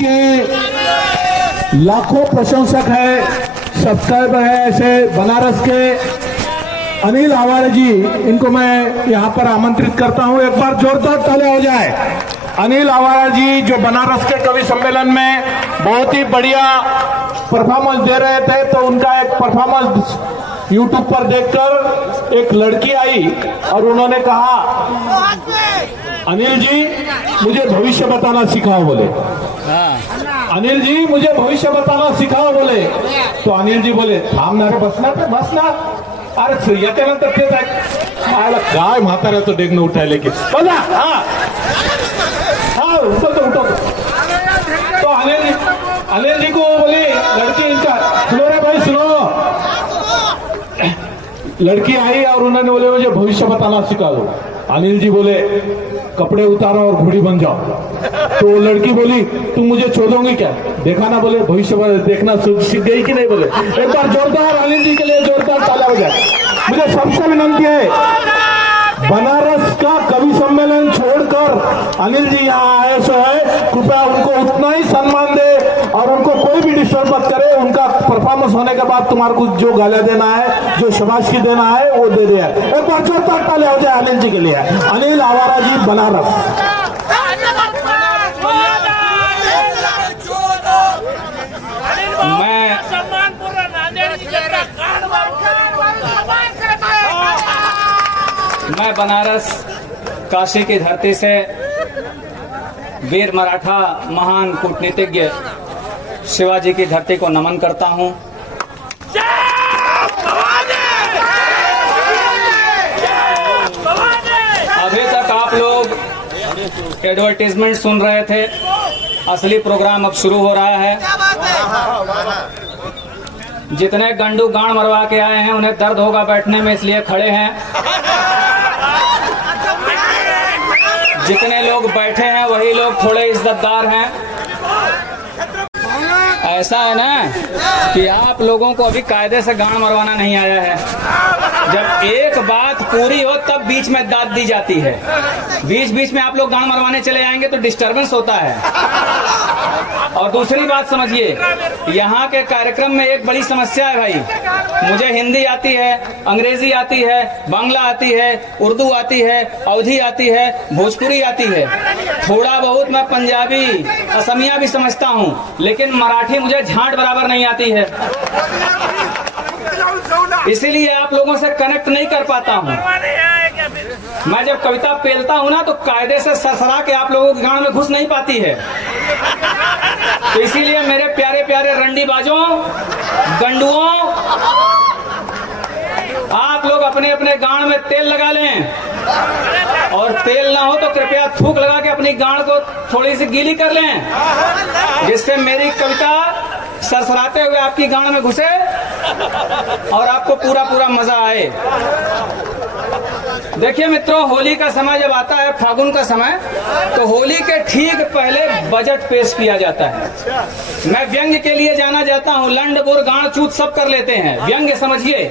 जिनके लाखों प्रशंसक है, सब्सक्राइबर है, ऐसे बनारस के अनिल आवारे जी, इनको मैं यहाँ पर आमंत्रित करता हूँ। एक बार जोरदार तालियां हो जाए। अनिल आवारा जी जो बनारस के कवि सम्मेलन में बहुत ही बढ़िया परफॉर्मेंस दे रहे थे, तो उनका एक परफॉर्मेंस यूट्यूब पर देखकर एक लड़की आई और उन्होंने कहा, अनिल जी मुझे भविष्य बताना सिखाओ बोले। अनिल जी मुझे भविष्य बताना सिखाओ बोले। तो अनिल जी बोले, थांबणार बसणार पे बसना, अरे याच्यानंतर तेच आहे, मला काय म्हाताऱ्याचं डेगणं उठायले की बघा। हाँ उठो। तो अनिल जी को बोले लड़की, इनका सुनो रे भाई सुनो। लड़की आई और उन्होंने बोले मुझे भविष्य बताना सिखा दो। अनिल जी बोले कपड़े उतारो और घोड़ी बन जाओ। तो लड़की बोली तुम मुझे छोड़ोगी क्या? देखा ना, बोले भविष्य देखना सीख गई कि नहीं बोले। एक बार जोरदार अनिल जी के लिए जोरदार तालियां हो जाए। मुझे सबसे विनंती है, बनारस का कवि सम्मेलन छोड़कर अनिल जी यहाँ आए सो है, कृपया उनको उतना ही सम्मान दे और उनको कोई भी डिस्टर्ब मत करे। उनका परफॉर्मेंस होने के बाद तुम्हारे को जो गालियां देना है, जो शाबाशी देना है वो दे दे। एक बार जोरदार तालियां हो जाए अनिल जी के लिए। अनिल आवारा जी बनारस। मैं बनारस काशी की धरती से वीर मराठा महान कूटनीतिज्ञ शिवाजी की धरती को नमन करता हूं। अभी तक आप लोग एडवर्टीजमेंट सुन रहे थे, असली प्रोग्राम अब शुरू हो रहा है। जितने गंडू गांड मरवा के आए हैं उन्हें दर्द होगा बैठने में, इसलिए खड़े हैं। जितने लोग बैठे हैं वही लोग थोड़े इज्जतदार हैं। ऐसा है ना कि आप लोगों को अभी कायदे से गांड मरवाना नहीं आया है। जब एक बात पूरी हो तब बीच में दाद दी जाती है। बीच बीच में आप लोग गांड मरवाने चले आएंगे तो डिस्टरबेंस होता है। और दूसरी बात समझिए, यहाँ के कार्यक्रम में एक बड़ी समस्या है भाई। मुझे हिंदी आती है, अंग्रेजी आती है, बांग्ला आती है, उर्दू आती है, अवधी आती है, भोजपुरी आती है, थोड़ा बहुत मैं पंजाबी असमिया भी समझता हूँ, लेकिन मराठी मुझे झांट बराबर नहीं आती है। इसीलिए आप लोगों से कनेक्ट नहीं कर पाता हूँ। मैं जब कविता पेलता हूँ ना तो कायदे से सरसरा के आप लोगों के गांव में घुस नहीं पाती है। तो इसीलिए मेरे प्यारे प्यारे रंडीबाजों, गंडुओं, आप लोग अपने अपने गांड में तेल लगा लें, और तेल ना हो तो कृपया थूक लगा के अपनी गांड को थोड़ी सी गीली कर लें, जिससे मेरी कविता सरसराते हुए आपकी गांड में घुसे और आपको पूरा पूरा मजा आए। देखिए मित्रों, होली का समय जब आता है, फागुन का समय, तो होली के ठीक पहले बजट पेश किया जाता है। मैं व्यंग्य के लिए जाना जाता हूँ, लंड बुर गांड चूत सब कर लेते हैं, व्यंग्य समझिए।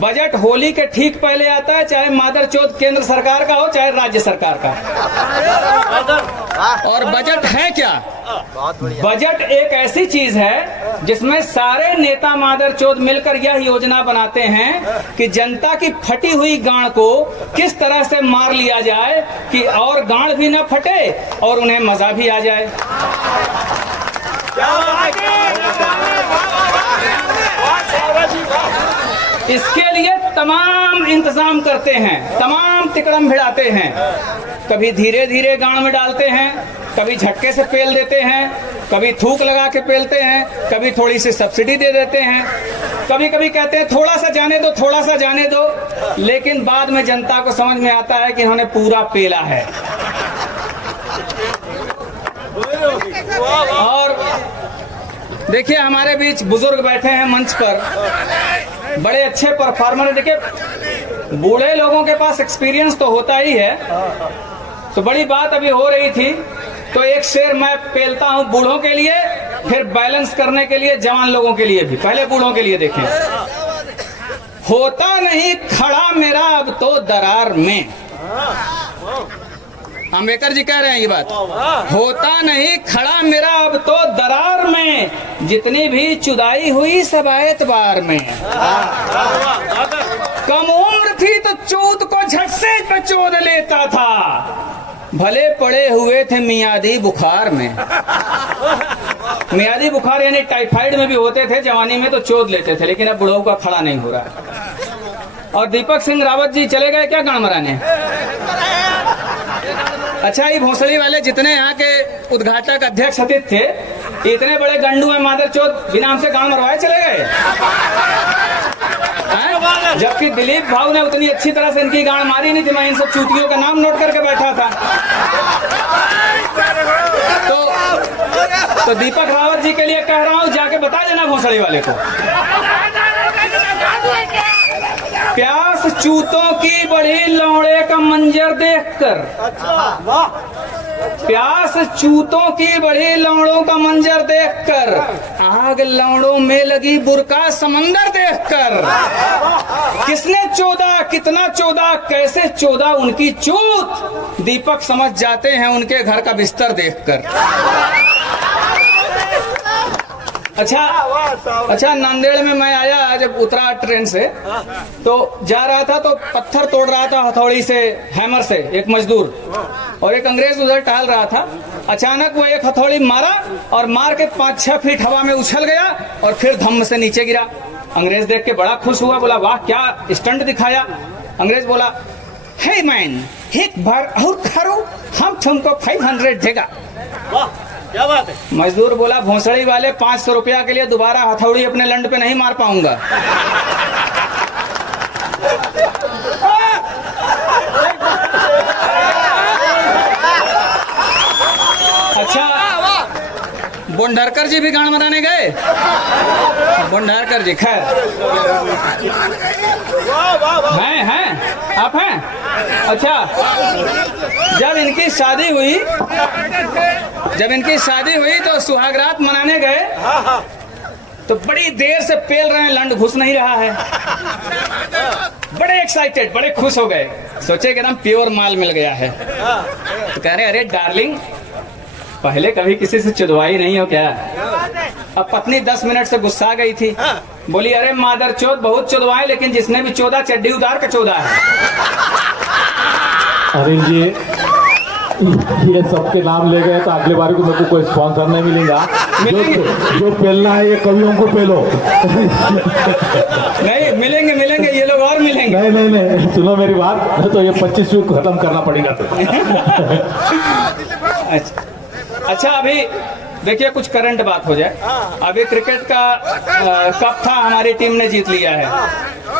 बजट होली के ठीक पहले आता है, चाहे मादर चौथ केंद्र सरकार का हो चाहे राज्य सरकार का। और बजट है क्या? बजट एक ऐसी चीज है जिसमें सारे नेता मादर चौथ मिलकर यह योजना बनाते हैं कि जनता की फटी हुई गांड को किस तरह से मार लिया जाए कि और गांड भी न फटे और उन्हें मजा भी आ जाए। इसके लिए तमाम इंतजाम करते हैं, तमाम तिकड़म भिड़ाते हैं। कभी धीरे धीरे गांड में डालते हैं, कभी झटके से पेल देते हैं, कभी थूक लगा के पेलते हैं, कभी थोड़ी सी सब्सिडी दे देते हैं, कभी कभी कहते हैं थोड़ा सा जाने दो, थोड़ा सा जाने दो, लेकिन बाद में जनता को समझ में आता है कि इन्होंने पूरा पेला है। और देखिए हमारे बीच बुजुर्ग बैठे हैं मंच पर, बड़े अच्छे परफॉर्मर। देखिए बूढ़े लोगों के पास एक्सपीरियंस तो होता ही है। तो बड़ी बात अभी हो रही थी, तो एक शेर मैं पेलता हूं बूढ़ों के लिए, फिर बैलेंस करने के लिए जवान लोगों के लिए भी। पहले बूढ़ों के लिए देखें। होता नहीं खड़ा मेरा अब तो दरार में, अम्बेडकर जी कह रहे हैं ये बात। होता नहीं खड़ा मेरा अब जितनी भी चुदाई हुई सब एतबार में। कम उम्र थी तो चूत को झट से बचोद लेता था, भले पड़े हुए थे मियादी बुखार में। मियादी बुखार यानी टाइफाइड में भी होते थे, जवानी में तो चोद लेते थे, लेकिन अब बुढ़ऊ का खड़ा नहीं हो रहा है। और दीपक सिंह रावत जी चले गए क्या गान मराने? अच्छा, ये भोसड़ी वाले जितने यहाँ के उद्घाटक अध्यक्ष अतिथि थे, इतने बड़े गंडू में मादर चौथ बिना हमसे गान मरवाए चले गए। जबकि दिलीप भाव ने उतनी अच्छी तरह से इनकी गान मारी नहीं थी, मैं इन सब चूतियों का नाम नोट करके बैठा था। तो दीपक रावत जी के लिए कह रहा हूँ, जाके बता देना भोसड़ी वाले को, प्यास चूतों की बढ़ी लौड़े का मंजर देखकर, प्यास चूतों की बढ़ी लौड़ों का मंजर देखकर, आग लौड़ों में लगी बुरका समंदर देखकर, किसने चोदा कितना चोदा कैसे चोदा उनकी चूत, दीपक समझ जाते हैं उनके घर का बिस्तर देखकर। अच्छा, नांदेड़ में मैं आया, जब उतरा ट्रेन से तो जा रहा था तो पत्थर तोड़ रहा था हथौड़ी से, हैमर से, एक मजदूर, और एक अंग्रेज उधर टहल रहा था। अचानक वो एक हथौड़ी मारा और मार के 5-6 फीट हवा में उछल गया और फिर धम्म से नीचे गिरा। अंग्रेज देख के बड़ा खुश हुआ, बोला वाह क्या स्टंट दिखाया। अंग्रेज बोला, हे मैन, एक बार और करो, हम तुमको 500 देगा। क्या बात है? मजदूर बोला, भोसड़ी वाले 500 रुपया के लिए दोबारा हथौड़ी अपने लंड पे नहीं मार पाऊंगा। अच्छा, बोंडरकर जी भी गान मनाने गए। बोंडरकर जी खैर हैं आप हैं? अच्छा, जब इनकी शादी हुई तो सुहागरात मनाने गए तो बड़ी देर से पेल रहे हैं, लंड घुस नहीं रहा है। बड़े एक्साइटेड, बड़े खुश हो गए, सोचे कि एकदम प्योर माल मिल गया है। तो कह रहे, अरे डार्लिंग, पहले कभी किसी से चुदवाई नहीं हो क्या? अब पत्नी 10 मिनट से गुस्सा गई थी, बोली, अरे मादर चौथ बहुत चुदवाए, लेकिन जिसने भी चौदा चड्डी उतार के चौदा है। अरे ये सबके नाम ले गए तो अगले बार को मेरे को कोई स्पॉन्सर नहीं मिलेगा। जो पेलना है ये कवियों को पेलो। नहीं मिलेंगे, ये लोग और मिलेंगे। नहीं, सुनो मेरी बात, तो ये 25 को खत्म करना पड़ेगा तो। अच्छा, अभी देखिए कुछ करंट बात हो जाए। अभी क्रिकेट का कप था, हमारी टीम ने जीत लिया है,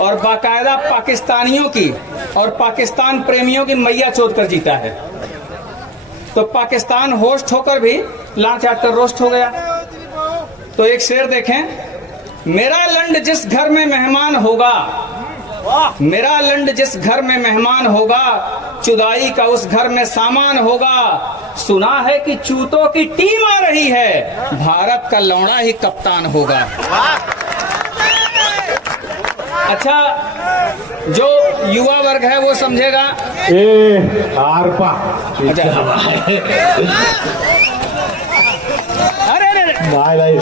और बाकायदा पाकिस्तानियों की और पाकिस्तान प्रेमियों की मैया चोद कर जीता है। तो पाकिस्तान होस्ट होकर भी लांच चाट कर रोस्ट हो गया। तो एक शेर देखें, मेरा लंड जिस घर में मेहमान होगा, मेरा लंड जिस घर में मेहमान होगा, चुदाई का उस घर में सामान होगा। सुना है कि चूतों की टीम आ रही है, भारत का लौड़ा ही कप्तान होगा। अच्छा, जो युवा वर्ग है वो समझेगा। आरपा। अरे नाही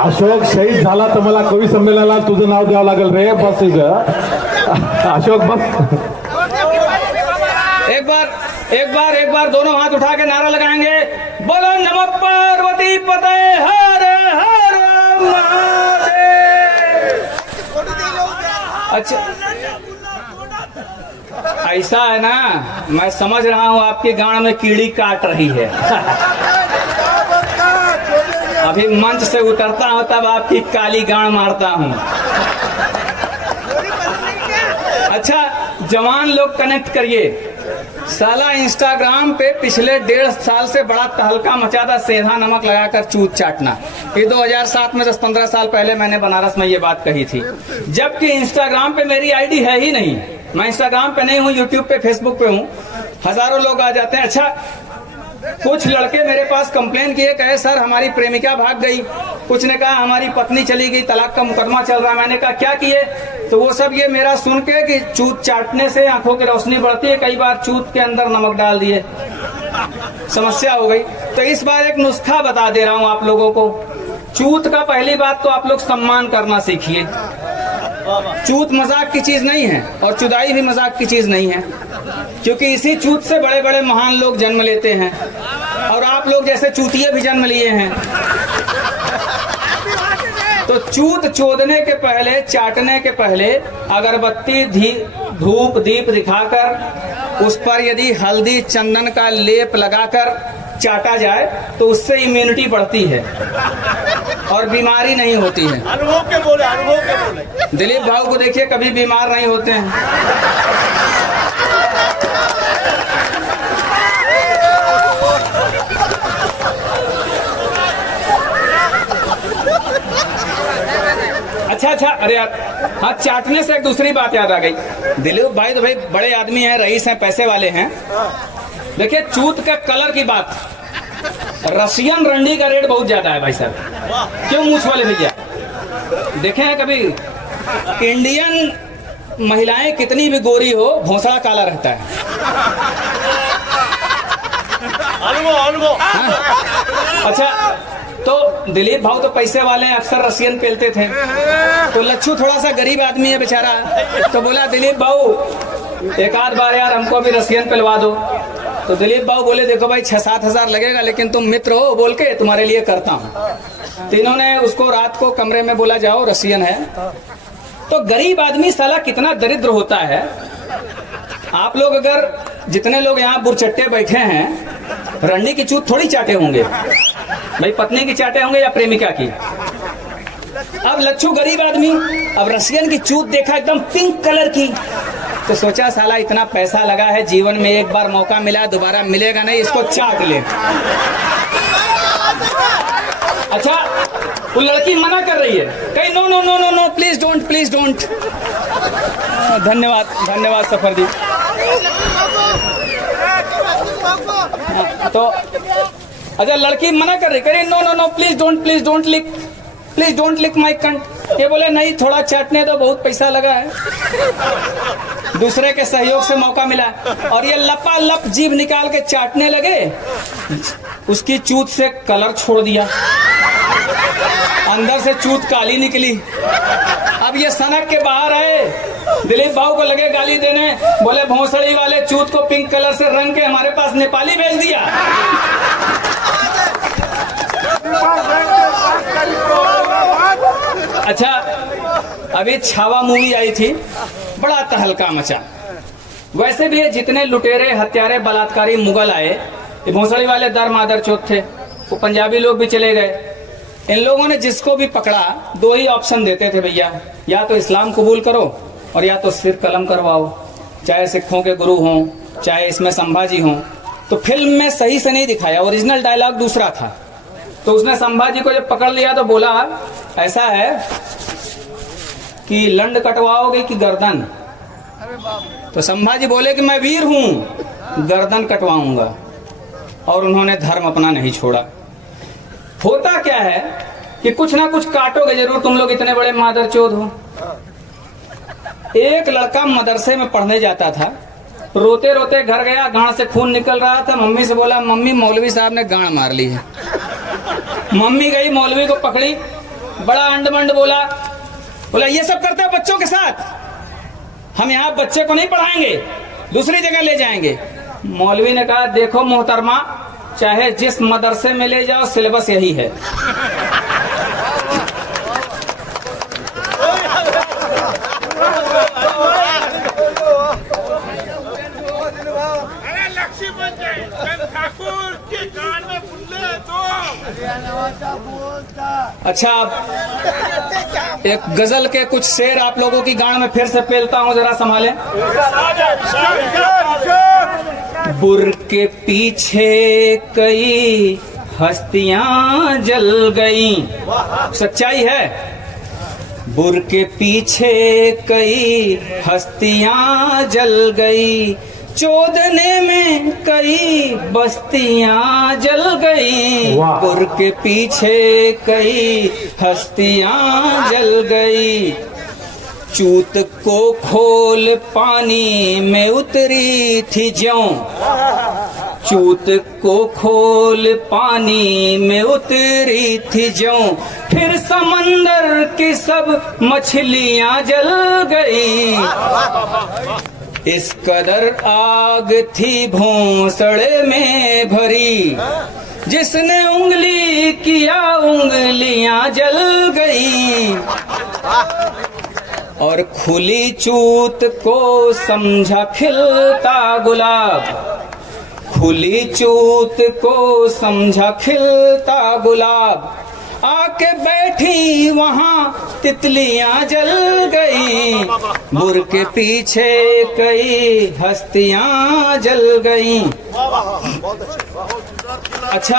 अशोक शहीद झाला तर मला कवी संमेलनाला तुझं नाव द्यावं लागेल रे। बस अशोक बस। एक बार दोनों हाथ उठा के नारा लगाएंगे, बोलो नमः पार्वती पते हर हर महादेव। अच्छा, ऐसा है ना, मैं समझ रहा हूँ आपकी गांड में कीड़ी काट रही है। अभी मंच से उतरता हूँ तब आपकी काली गांड मारता हूँ। अच्छा, जवान लोग कनेक्ट करिए। साला इंस्टाग्राम पे पिछले 1.5 साल से बड़ा तहलका मचा था सेंधा नमक लगाकर चूत चाटना। ये 2007 में 10-15 साल पहले मैंने बनारस में ये बात कही थी, जबकि इंस्टाग्राम पे मेरी आईडी है ही नहीं। मैं इंस्टाग्राम पे नहीं हूँ, यूट्यूब पे, फेसबुक पे हूँ। हजारों लोग आ जाते हैं। अच्छा, कुछ लड़के मेरे पास कंप्लेन किए, कहे सर हमारी प्रेमिका भाग गई, कुछ ने कहा हमारी पत्नी चली गई, तलाक का मुकदमा चल रहा है। मैंने कहा क्या किए? तो वो सब ये मेरा सुन के कि चूत चाटने से आंखों की रोशनी बढ़ती है, कई बार चूत के अंदर नमक डाल दिए। समस्या हो गई। तो इस बार एक नुस्खा बता दे रहा हूं आप लोगों को। चूत का पहली बात तो आप लोग सम्मान करना सीखिए। चूत मजाक की चीज नहीं है और चुदाई भी मजाक की चीज नहीं है, क्योंकि इसी चूत से बड़े बड़े महान लोग जन्म लेते हैं और आप लोग जैसे चूतिए भी जन्म लिए हैं। तो चूत चोदने के पहले, चाटने के पहले अगरबत्ती, धूप, दीप दिखाकर उस पर यदि हल्दी चंदन का लेप लगाकर चाटा जाए तो उससे इम्यूनिटी बढ़ती है और बीमारी नहीं होती है। अनुभव के बोले, अनुभव के बोले। दिलीप भाऊ को देखिए, कभी बीमार नहीं होते हैं। अच्छा, अरे यार, हाँ, चाटने से एक दूसरी बात याद आ गई। दिलीप भाई तो भाई बड़े आदमी हैं, रईस हैं, पैसे वाले हैं। देखिए, चूत का कलर की बात, रसियन रंडी का रेट बहुत ज्यादा है भाई साहब। क्यों मूछ वाले भैया? देखे हैं कभी इंडियन महिलाएं कितनी भी गोरी हो, भौंसला काला रहता है। अनुभव। अच्छा, तो दिलीप भाऊ तो पैसे वाले हैं, अक्सर रसियन पहनते थे। तो लच्छू थोड़ा सा गरीब आदमी है बेचारा, तो बोला दिलीप भाऊ एक आध बार यार हमको भी रसियन पिलवा दो। तो दिलीप भाऊ बोले देखो भाई 6-7 हजार लगेगा, लेकिन तुम मित्र हो बोल के तुम्हारे लिए करता हूँ। तो इन्होंने उसको रात को कमरे में बोला जाओ रसियन है। तो गरीब आदमी साला कितना दरिद्र होता है। आप लोग अगर जितने लोग यहाँ बुरचट्टे बैठे हैं, रंडी की चूत थोड़ी चाटे होंगे भाई, पत्नी की चाटे होंगे या प्रेमिका की। अब लच्छू गरीब आदमी, अब रसियन की चूत देखा एकदम पिंक कलर की, तो सोचा साला इतना पैसा लगा है, जीवन में एक बार मौका मिला, दोबारा मिलेगा नहीं, इसको चाट ले। अच्छा, वो लड़की मना कर रही है, कहीं no no no no no please don't, please don't. धन्यवाद सफर जी। तो अच्छा, लड़की मना कर रही, कह no no no please don't lick my cunt. ये बोले नहीं, थोड़ा चाटने दो, बहुत पैसा लगा है। दूसरे के सहयोग से मौका मिला और ये लपालप जीभ निकाल के चाटने लगे। उसकी चूत से कलर छोड़ दिया, अंदर से चूत काली निकली। अब ये सनक के बाहर आए, दिलीप भाऊ को लगे गाली देने, बोले भौंसड़ी वाले, चूत को पिंक कलर से रंग के हमारे पास नेपाली भेज दिया। अच्छा, अभी छावा मूवी आई थी, बड़ा तहलका मचा। वैसे भी जितने लुटेरे, हत्यारे, बलात्कारी मुगल आए, ये भोसड़ी वाले दर मादर चौथ थे, वो पंजाबी लोग भी चले गए। इन लोगों ने जिसको भी पकड़ा, दो ही ऑप्शन देते थे भैया, या तो इस्लाम कबूल करो और या तो सिर कलम करवाओ, चाहे सिखों के गुरु हों, चाहे इसमें संभाजी हों। तो फिल्म में सही से नहीं दिखाया, ओरिजिनल डायलॉग दूसरा था। तो उसने संभाजी को जब पकड़ लिया तो बोला ऐसा है कि लंड कटवाओगे कि गर्दन? तो संभाजी बोले कि मैं वीर हूं, गर्दन कटवाऊंगा। और उन्होंने धर्म अपना नहीं छोड़ा। होता क्या है कि कुछ ना कुछ काटोगे जरूर, तुम लोग इतने बड़े मादरचोद हो। एक लड़का मदरसे में पढ़ने जाता था, रोते रोते घर गया, गांड से खून निकल रहा था। मम्मी से बोला मम्मी मौलवी साहब ने गांड मार ली है। मम्मी गई, मौलवी को पकड़ी, बड़ा अंडमंड बोला ये सब करते हो बच्चों के साथ, हम यहाँ बच्चे को नहीं पढ़ाएंगे, दूसरी जगह ले जाएंगे। मौलवी ने कहा देखो मोहतरमा, चाहे जिस मदरसे में ले जाओ सिलेबस यही है। अच्छा, एक गजल के कुछ शेर आप लोगों की गान में फिर से पेलता हूं, जरा संभालें। बुर के पीछे कई हस्तियां जल गई, सच्चाई है। बुर के पीछे कई हस्तियां जल गई, चोदने में कई बस्तियां जल गई। बुर के पीछे कई हस्तियां जल गई, चूत को खोल पानी में उतरी थी ज्यों, चूत को खोल पानी में उतरी थी ज्यों, फिर समंदर की सब मछलियां जल गई। इस कदर आग थी भोंसड़े में भरी, जिसने उंगली किया उंगलियां जल गई। और खुली चूत को समझा खिलता गुलाब, खुली चूत को समझा खिलता गुलाब। आके बैठी वहां तितलियां जल गई, बुर के पीछे कई हस्तियां जल गई। अच्छा